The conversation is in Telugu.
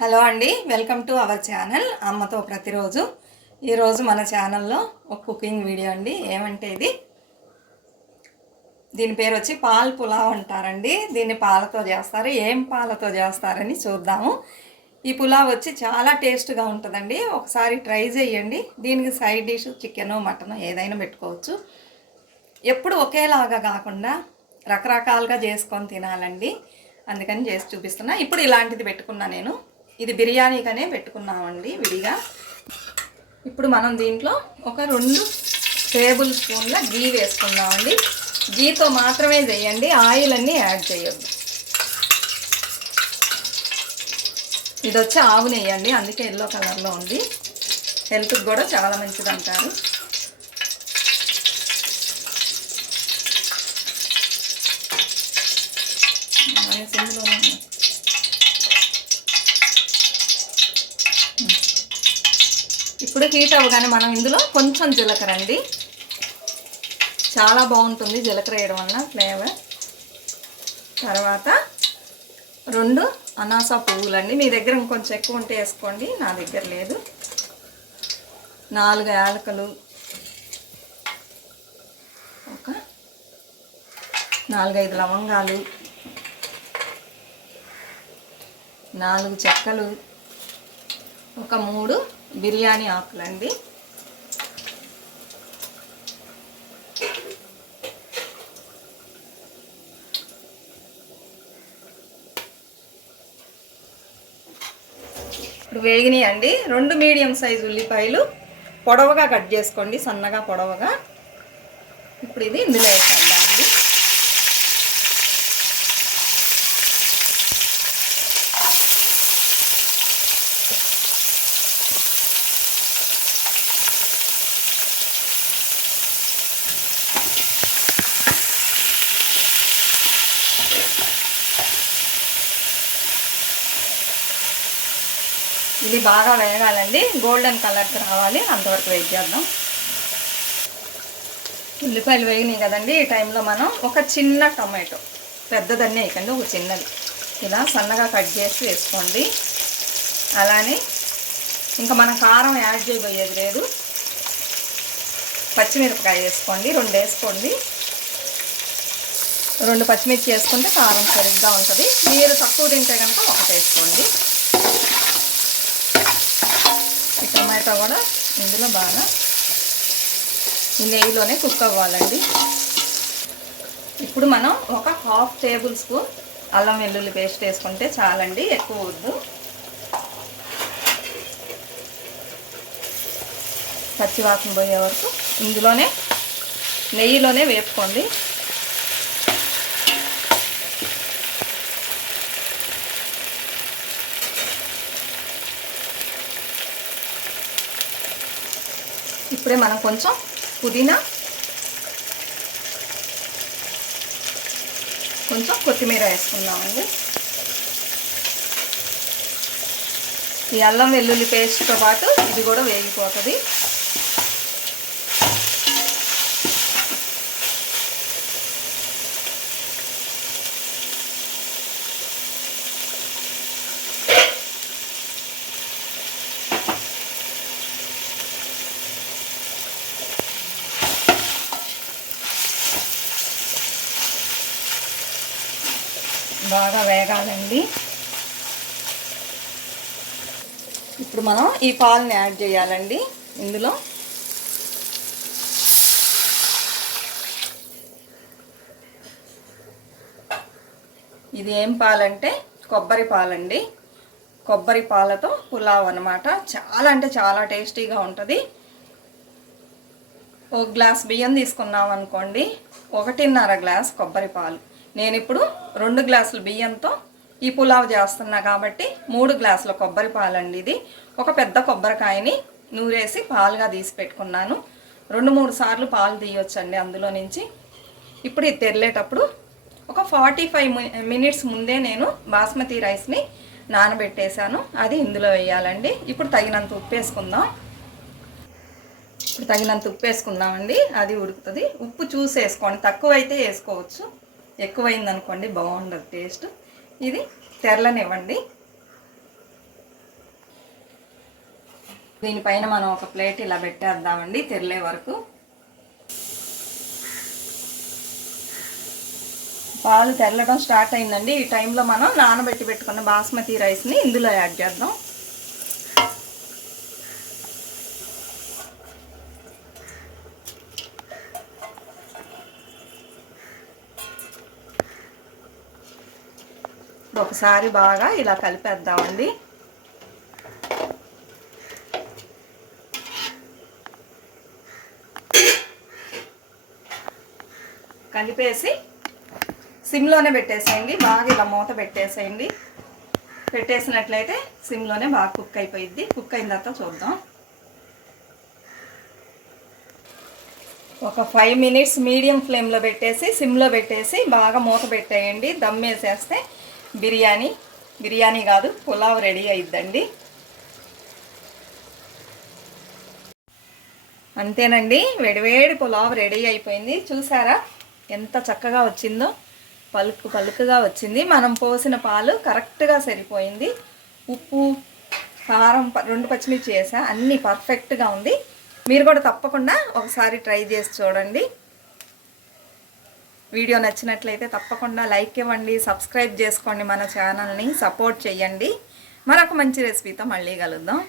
హలో అండి, వెల్కమ్ టు అవర్ ఛానల్ అమ్మతో ప్రతిరోజు. ఈరోజు మన ఛానల్లో ఒక కుకింగ్ వీడియో అండి. ఏమంటే దీని పేరు వచ్చి పాల్ పులావ్ అంటారండి. దీన్ని పాలతో చేస్తారు. ఏం పాలతో చేస్తారని చూద్దాము. ఈ పులావ్ వచ్చి చాలా టేస్ట్గా ఉంటుందండి. ఒకసారి ట్రై చేయండి. దీనికి సైడ్ డిష్ చికెను మటను ఏదైనా పెట్టుకోవచ్చు. ఎప్పుడు ఒకేలాగా కాకుండా రకరకాలుగా చేసుకొని తినాలండి. అందుకని చేసి చూపిస్తున్నా. ఇప్పుడు ఇలాంటిది పెట్టుకున్నా నేను. ఇది బిర్యానీగానే పెట్టుకున్నామండి విడిగా. ఇప్పుడు మనం దీంట్లో ఒక 2 టేబుల్ స్పూన్ల గీ వేసుకుందామండి. గీతో మాత్రమే చేయండి, ఆయిల్ అన్నీ యాడ్ చేయొద్దు. ఇది వచ్చి ఆవు నెయ్యి అండి, అందుకే ఎల్లో కలర్లో ఉంది. హెల్త్కి కూడా చాలా మంచిది అంటారు. ఇప్పుడు హీట్ అవ్వగానే మనం ఇందులో కొంచెం జీలకర్ర అండి, చాలా బాగుంటుంది జీలకర్ర వేయడం వల్ల ఫ్లేవర్. తర్వాత 2 అనాస పువ్వులండి. మీ దగ్గర ఇంకొంచెం ఎక్కువ ఉంటే వేసుకోండి, నా దగ్గర లేదు. 4 యాలకులు, ఒక 4-5 లవంగాలు, 4 చెక్కలు, ఒక 3 బిర్యానీ ఆకులండి. ఇప్పుడు వేగినాయి అండి. 2 మీడియం సైజు ఉల్లిపాయలు పొడవుగా కట్ చేసుకోండి, సన్నగా పొడవుగా. ఇప్పుడు ఇది ఇందులో వేసేద్దామండి. ఇది బాగా వేగాలండి, గోల్డెన్ కలర్కి రావాలి, అంతవరకు వెయిట్ చేద్దాం. ఉల్లిపాయలు వేగినాయి కదండి. ఈ టైంలో మనం ఒక చిన్న టొమాటో, పెద్దదన్నీ వేయకండి, ఒక చిన్నది ఇలా సన్నగా కట్ చేసి వేసుకోండి. అలానే ఇంకా మనం కారం యాడ్ చేయబోయేది లేదు. పచ్చిమిరపకాయ వేసుకోండి, 2 వేసుకోండి. 2 పచ్చిమిర్చి వేసుకుంటే కారం సరిగ్గా ఉంటుంది. మీరు తక్కువ తింటే కనుక 1 వేసుకోండి. ఈ టొమాటో కూడా ఇందులో బాగా ఈ నెయ్యిలోనే కుక్ అవ్వాలండి. ఇప్పుడు మనం ఒక 1/2 టేబుల్ స్పూన్ అల్లం వెల్లుల్లి పేస్ట్ వేసుకుంటే చాలండి, ఎక్కువ వద్దు. పచ్చివాసన పోయే వరకు ఇందులోనే నెయ్యిలోనే వేపుకోండి. ఇప్పుడే మనం కొంచెం పుదీనా, కొంచెం కొత్తిమీర వేసుకుందామండి. ఈ అల్లం వెల్లుల్లి పేస్ట్తో పాటు ఇది కూడా వేగిపోతుంది. బాగా వేగాలండి. ఇప్పుడు మనం ఈ పాలని యాడ్ చేయాలండి ఇందులో. ఇది ఏం పాలంటే కొబ్బరి పాలండి. కొబ్బరి పాలతో పులావ్ అన్నమాట. చాలా అంటే చాలా టేస్టీగా ఉంటుంది. 1 గ్లాస్ బియ్యం తీసుకున్నాం అనుకోండి, 1.5 గ్లాస్ కొబ్బరి పాలు. నేను ఇప్పుడు 2 గ్లాసుల బియ్యంతో ఈ పులావ్ చేస్తున్నా కాబట్టి 3 గ్లాసుల కొబ్బరి పాలండి. ఇది ఒక పెద్ద కొబ్బరికాయని నూరేసి పాలుగా తీసి పెట్టుకున్నాను. 2-3 సార్లు పాలు తీయొచ్చండి అందులో నుంచి. ఇప్పుడు ఇది తెరలేటప్పుడు ఒక 45 మినిట్స్ ముందే నేను బాస్మతి రైస్ని నానబెట్టేశాను, అది ఇందులో వేయాలండి. ఇప్పుడు తగినంత ఉప్పు వేసుకుందాం. ఇప్పుడు తగినంత ఉప్పు వేసుకుందామండి, అది ఉడుకుతుంది. ఉప్పు చూసి వేసుకోండి, తక్కువ అయితే వేసుకోవచ్చు, ఎక్కువైందనుకోండి బాగుండదు టేస్ట్. ఇది తెరలనివ్వండి. దీనిపైన మనం ఒక ప్లేట్ ఇలా పెట్టేద్దామండి తెరలే వరకు. పాలు తెరలడం స్టార్ట్ అయిందండి. ఈ టైంలో మనం నానబెట్టి పెట్టుకున్న బాస్మతి రైస్ని ఇందులో యాడ్ చేద్దాం. ఒకసారి బాగా ఇలా కలిపేద్దామండి. కలిపేసి సిమ్లోనే పెట్టేసేయండి. బాగా ఇలా మూత పెట్టేసేయండి. పెట్టేసినట్లయితే సిమ్లోనే బాగా కుక్ అయిపోయిద్ది. కుక్ అయిన తర్వాత చూద్దాం. ఒక 5 మినిట్స్ మీడియం ఫ్లేమ్లో పెట్టేసి సిమ్లో పెట్టేసి బాగా మూత పెట్టేయండి. దమ్ వేసేస్తే బిర్యానీ కాదు పులావ్ రెడీ అయిద్దండి. అంతేనండి, వేడివేడి పులావ్ రెడీ అయిపోయింది. చూసారా ఎంత చక్కగా వచ్చిందో, పలుకుగా వచ్చింది. మనం పోసిన పాలు కరెక్ట్గా సరిపోయింది. ఉప్పు కారం 2 పచ్చిమిర్చి వేసా, అన్నీ పర్ఫెక్ట్గా ఉంది. మీరు కూడా తప్పకుండా ఒకసారి ట్రై చేసి చూడండి. వీడియో నచ్చినట్లయితే తప్పకుండా లైక్ ఇవ్వండి, సబ్స్క్రైబ్ చేసుకోండి, మన ఛానల్ని సపోర్ట్ చేయండి. మరొక మంచి రెసిపీతో మళ్ళీ కలుద్దాం.